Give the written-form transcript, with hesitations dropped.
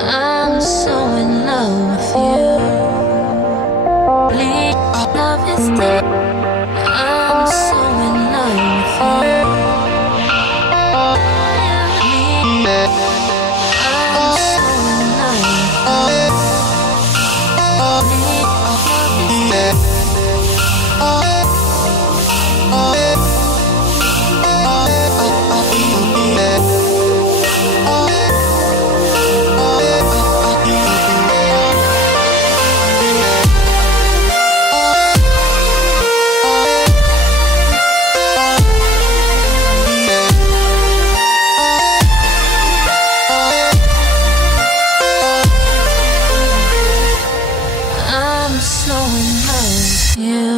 I'm so in love with you. Love is dead. I'm so in love with you. I'm so in love with you. I'm so in love with you.